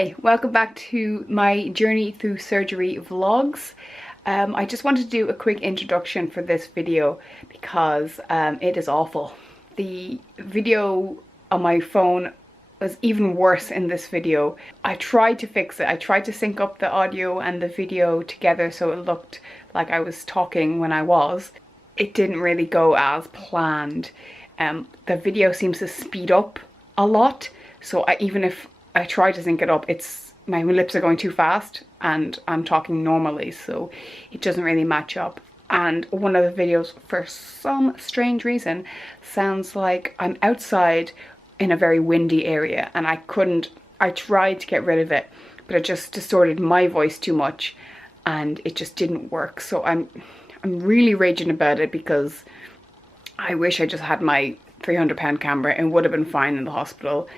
Hi, welcome back to my journey through surgery vlogs. I just wanted to do a quick introduction for this video because it is awful. The video on my phone was even worse in this video. I tried to fix it. I tried to sync up the audio and the video together so it looked like I was talking when I was. It didn't really go as planned. The video seems to speed up a lot, so even if I try to sync it up, my lips are going too fast and I'm talking normally, so it doesn't really match up. And one of the videos, for some strange reason, sounds like I'm outside in a very windy area, and I tried to get rid of it, but it just distorted my voice too much and it just didn't work. So I'm really raging about it because I wish I just had my 300-pound camera. It would have been fine in the hospital.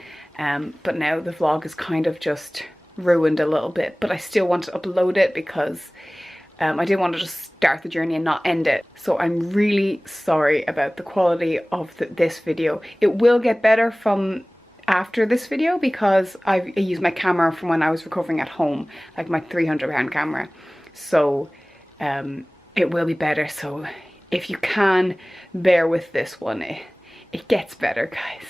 But now the vlog is kind of just ruined a little bit, but I still want to upload it because I didn't want to just start the journey and not end it. So I'm really sorry about the quality of this video. It will get better from after this video because I used my camera from when I was recovering at home, like my 300-pound camera. So it will be better. So if you can bear with this one, it gets better, guys.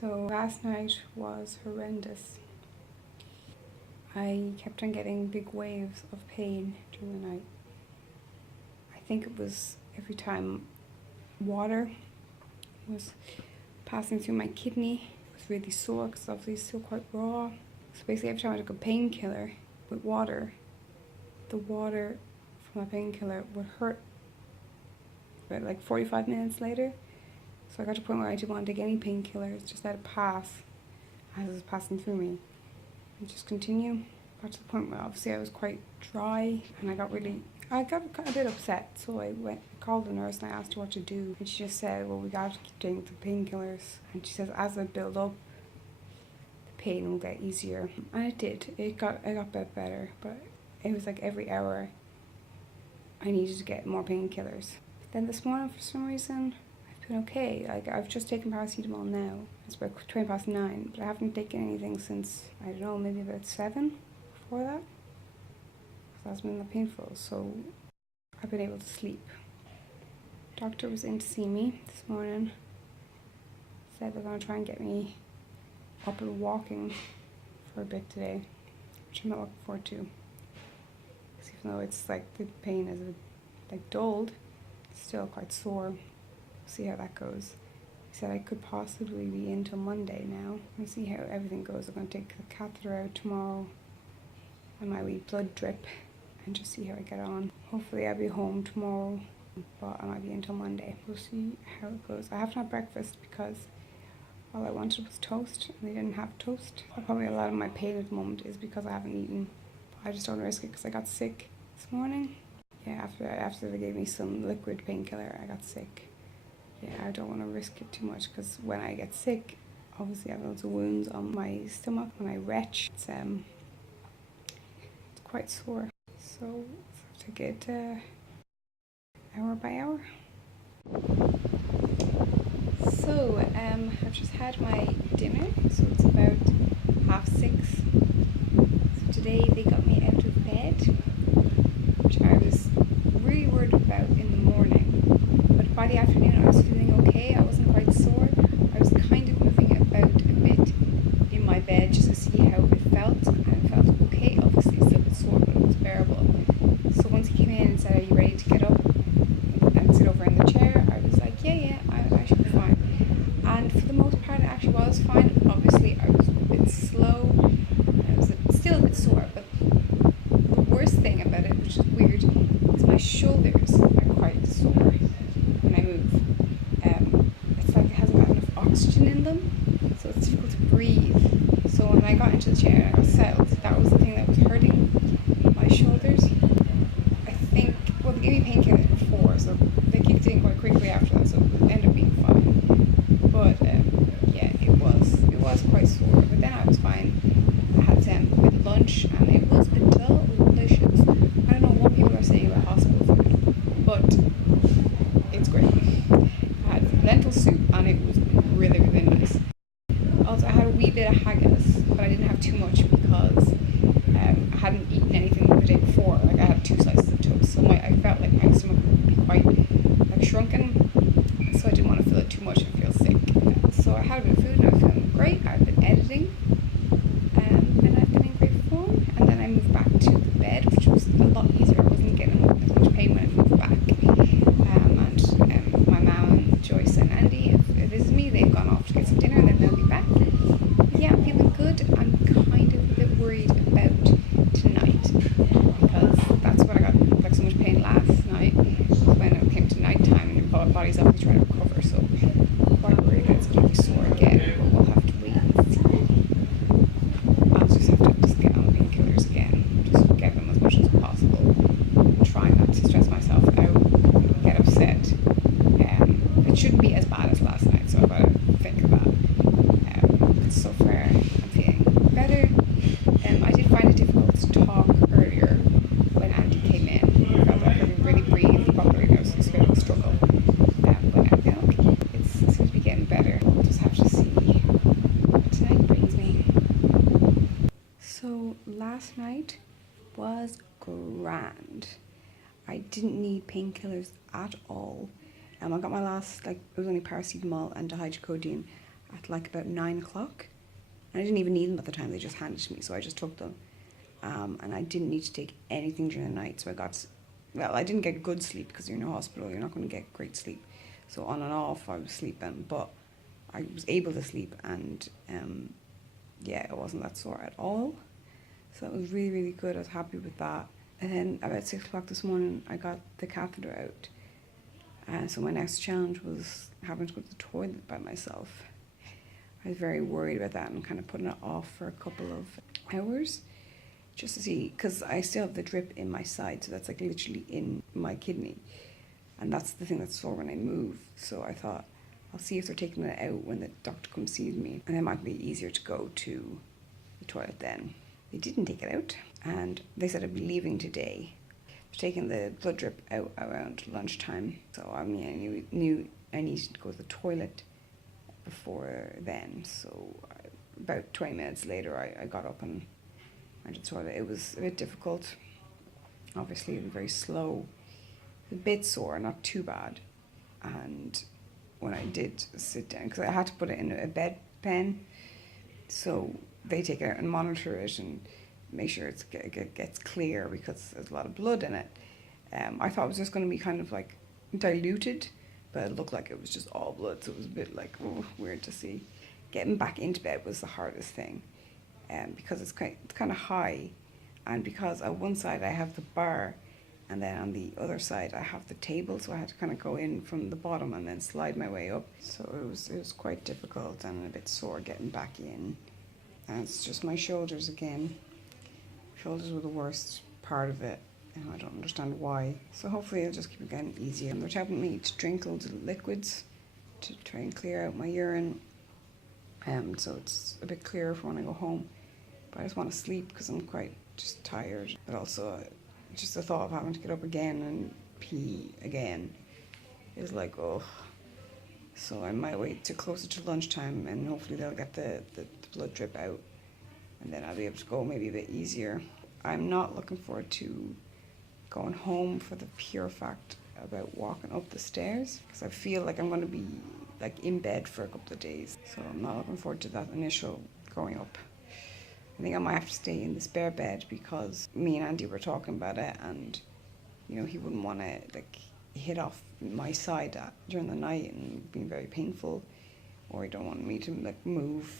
So last night was horrendous. I kept on getting big waves of pain during the night. I think it was every time water was passing through my kidney. It was really sore because obviously it's still quite raw. So basically every time I took a painkiller with water, the water from the painkiller would hurt about like 45 minutes later. So I got to a point where I didn't want to take any painkillers, just let it pass as it was passing through me. And just continue. Got to the point where obviously I was quite dry and I got a bit upset. So I called the nurse and I asked her what to do. And she just said, well, we got to keep taking the painkillers. And she says as I build up, the pain will get easier. And it did. It got a bit better, but it was like every hour I needed to get more painkillers. Then this morning, for some reason, I've been okay. Like, I've just taken paracetamol now. It's about 20 past 9, but I haven't taken anything since, I don't know, maybe about 7 before that. So that's been painful, so I've been able to sleep. Doctor was in to see me this morning. Said they're going to try and get me up and walking for a bit today, which I'm not looking forward to. Because even though it's like the pain is like dulled, still quite sore. See how that goes. He said I could possibly be in till Monday now. We'll see how everything goes. I'm going to take the catheter out tomorrow and my wee blood drip and just see how I get on. Hopefully I'll be home tomorrow, but I might be in till Monday. We'll see how it goes. I haven't had breakfast because all I wanted was toast and they didn't have toast. Probably a lot of my pain at the moment is because I haven't eaten. But I just don't risk it because I got sick this morning. Yeah, after they gave me some liquid painkiller, I got sick. Yeah, I don't want to risk it too much because when I get sick, obviously I have loads of wounds on my stomach. When I retch, it's quite sore. So I have to get hour by hour. So I've just had my dinner, so it's about 6:30. So today they got me out of bed, which I was really worried about in the morning, but by the afternoon I was feeling okay. I wasn't quite sore. I was kind of moving about a bit in my bed just to see how it felt, and it felt okay. Obviously still a bit sore, but it was bearable. So once he came in and said, are you ready to get up and sit over in the chair, I was like, yeah, I should be fine. And for the most part it actually was fine. Obviously I was a bit slow, I was still a bit sore, but the worst thing about it, which is weird, is my shoulders are quite sore when I move. It's like it hasn't got enough oxygen in them, so it's difficult to breathe. So when I got into the chair and I got settled, that was the thing that was hurting my shoulders. I think, well, they gave me painkillers before, so they kicked in quite quickly after that, so it ended up being fine. But yeah, it was quite sore, but then I was fine. I had a bit of lunch and it was delicious. I don't know what people are saying about hospital food, but it's great. lentil soup, and it was really, really nice. Also, I had a wee bit of haggis, but I didn't have too much because I hadn't eaten anything the day before. Like I had 2 slices of toast, so I felt like my stomach would be quite like shrunken, so I didn't want to fill it too much and feel sick. So I had a bit of food and I was feeling great. I've been editing, and I've been in great form. And then I moved back to the bed, which was a lot easier. I wasn't getting as much pain when I moved back. And my mum and Joyce and Andy have visited me. They've gone off to get some dinner and then they'll be back. Yeah, I'm feeling good. I'm kind of a bit worried about tonight because that's what I got like so much pain last night when it came to night time and your body's obviously trying to recover. So I'm quite worried that it's going to be sore again, but we'll have to wait and see. I'll just have to just get on painkillers again, just get them as much as possible. Try not to stress myself out, get upset. It shouldn't be as bad as last night, so I've got to think of that. But so far, I'm feeling better. I did find it difficult to talk earlier when Andy came in. I felt like I couldn't really breathe properly, and I was just going to struggle. But I feel like it seems to be getting better. We'll just have to see what tonight brings me. So last night was grand. I didn't need painkillers at all. I got my last, it was only paracetamol and dihydrocodeine at like about 9 o'clock. And I didn't even need them at the time, they just handed to me, so I just took them. And I didn't need to take anything during the night, so I didn't get good sleep because you're in a hospital, you're not going to get great sleep. So on and off I was sleeping, but I was able to sleep, and it wasn't that sore at all. So that was really, really good. I was happy with that. And then about 6 o'clock this morning, I got the catheter out. So my next challenge was having to go to the toilet by myself. I was very worried about that and kind of putting it off for a couple of hours just to see, because I still have the drip in my side, so that's like literally in my kidney. And that's the thing that's sore when I move. So I thought, I'll see if they're taking it out when the doctor comes sees me, and it might be easier to go to the toilet then. They didn't take it out, and they said I'd be leaving today. Taking the blood drip out around lunchtime, so I knew I needed to go to the toilet before then. So about 20 minutes later, I got up and went to the toilet. It was a bit difficult, obviously, and very slow, a bit sore, not too bad. And when I did sit down, because I had to put it in a bedpan, so they take it out and monitor it and make sure it gets clear because there's a lot of blood in it. I thought it was just going to be kind of like diluted, but it looked like it was just all blood, so it was a bit like weird to see. Getting back into bed was the hardest thing, because it's kind of high, and because on one side I have the bar, and then on the other side I have the table, so I had to kind of go in from the bottom and then slide my way up. So it was quite difficult and a bit sore getting back in. And it's just my shoulders again. Shoulders were the worst part of it, and I don't understand why. So hopefully it'll just keep getting easier. And they're telling me to drink loads of liquids to try and clear out my urine, so it's a bit clearer for when I go home. But I just want to sleep because I'm quite just tired. But also, just the thought of having to get up again and pee again is like, oh. So I might wait till closer to lunchtime, and hopefully they'll get the blood drip out, and then I'll be able to go maybe a bit easier. I'm not looking forward to going home for the pure fact about walking up the stairs, because I feel like I'm going to be like in bed for a couple of days. So I'm not looking forward to that initial going up. I think I might have to stay in the spare bed because me and Andy were talking about it, and he wouldn't want to like hit off my side during the night and being very painful, or he don't want me to like move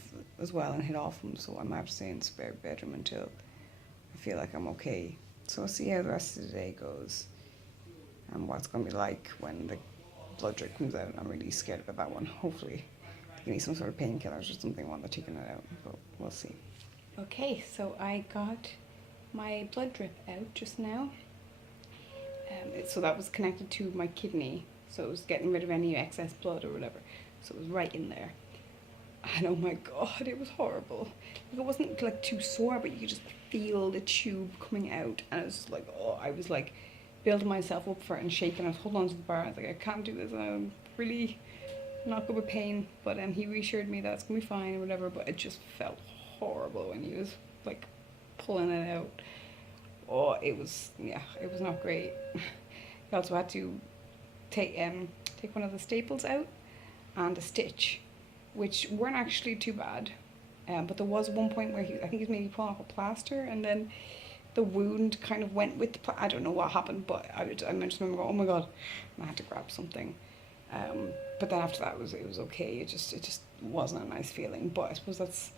as well and hit off him, so I might have to stay in the spare bedroom until I feel like I'm okay. So I'll see how the rest of the day goes and what it's going to be like when the blood drip comes out. I'm really scared about that one. Hopefully they give me some sort of painkillers or something while they're taking it out, but we'll see. Okay, so I got my blood drip out just now. So that was connected to my kidney, so it was getting rid of any excess blood or whatever, so it was right in there. And oh my god, it was horrible. Like, it wasn't like too sore, but you could just feel the tube coming out, and it was just like, oh, I was like building myself up for it and shaking. I was holding on to the bar. I was like, I can't do this. I'm really not good with pain, but he reassured me that it's gonna be fine or whatever. But it just felt horrible when he was like pulling it out. Oh, it was, yeah, it was not great. He also had to take one of the staples out and a stitch, which weren't actually too bad. But there was one point where I think he was maybe pulling off a plaster, and then the wound kind of went with the I don't know what happened, but I just remember going, oh my god, and I had to grab something. But then after that it was okay. It just wasn't a nice feeling. But I suppose that's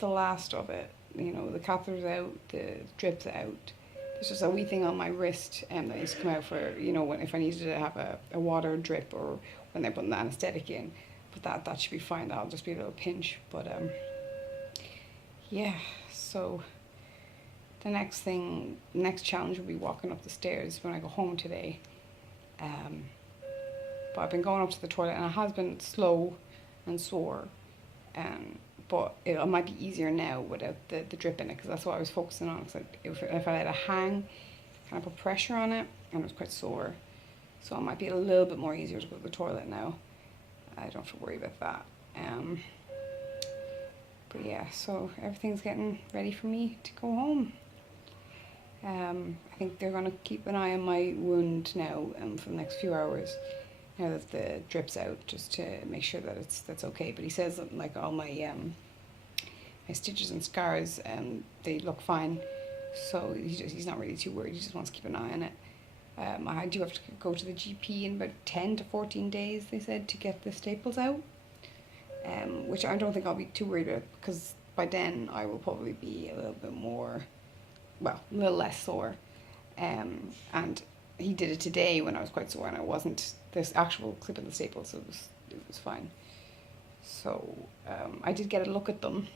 the last of it. You know, the catheter's out, the drip's out. There's just a wee thing on my wrist that needs to come out for, you know, when if I needed to have a water drip or when they're putting the anaesthetic in. But that should be fine. That'll just be a little pinch. But yeah, so the next challenge will be walking up the stairs when I go home today. But I've been going up to the toilet and it has been slow and sore. But it might be easier now without the drip in it, because that's what I was focusing on. Because if I let it hang, kind of put pressure on it, and it was quite sore. So it might be a little bit more easier to go to the toilet now. I don't have to worry about that. But yeah, so everything's getting ready for me to go home. I think they're going to keep an eye on my wound now for the next few hours, now that the drip's out, just to make sure that that's okay. But he says that, like, all my my stitches and scars, they look fine, so he's not really too worried. He just wants to keep an eye on it. I do have to go to the GP in about 10 to 14 days, they said, to get the staples out, which I don't think I'll be too worried about, because by then I will probably be a little bit more, well, a little less sore. And he did it today when I was quite sore and I wasn't. This actual clip in the staples, so it was fine. So I did get a look at them,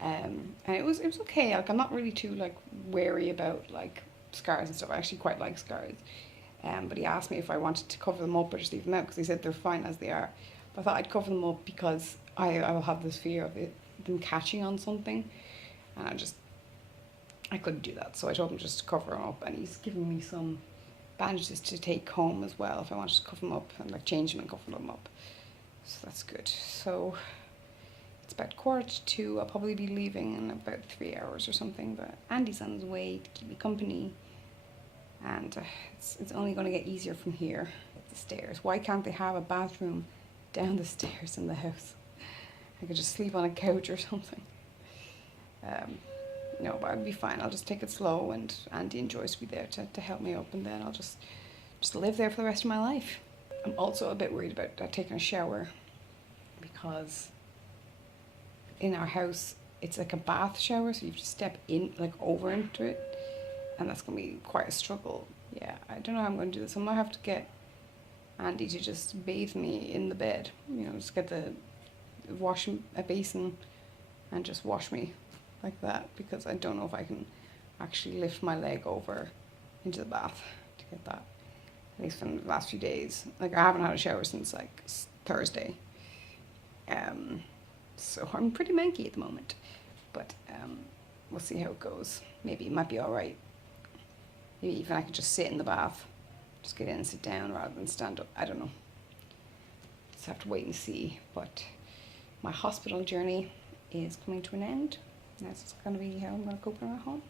and it was okay. Like, I'm not really too like wary about like scars and stuff. I actually quite like scars. But he asked me if I wanted to cover them up or just leave them out, because he said they're fine as they are. But I thought I'd cover them up because I will have this fear of them catching on something, and I couldn't do that. So I told him just to cover them up, and he's given me some bandages to take home as well if I wanted to cover them up and like change them and cover them up. So that's good. So it's about 1:45. I'll probably be leaving in about 3 hours or something, but Andy's on his way to keep me company, and it's only going to get easier from here. The stairs. Why can't they have a bathroom down the stairs in the house? I could just sleep on a couch or something. No, but I'll be fine. I'll just take it slow, and Andy and Joyce will be there to help me up, and then I'll just live there for the rest of my life. I'm also a bit worried about taking a shower, because in our house it's like a bath shower, so you have to step in, like, over into it, and that's going to be quite a struggle. Yeah, I don't know how I'm going to do this. I might have to get Andy to just bathe me in the bed, you know, just get a basin and just wash me like that, because I don't know if I can actually lift my leg over into the bath to get that, at least in the last few days. Like, I haven't had a shower since like Thursday, so I'm pretty manky at the moment, but we'll see how it goes. Maybe it might be alright. Maybe even I could just sit in the bath, just get in and sit down rather than stand up. I don't know, just have to wait and see. But my hospital journey is coming to an end. That's going to be how I'm going to cope when I'm at home.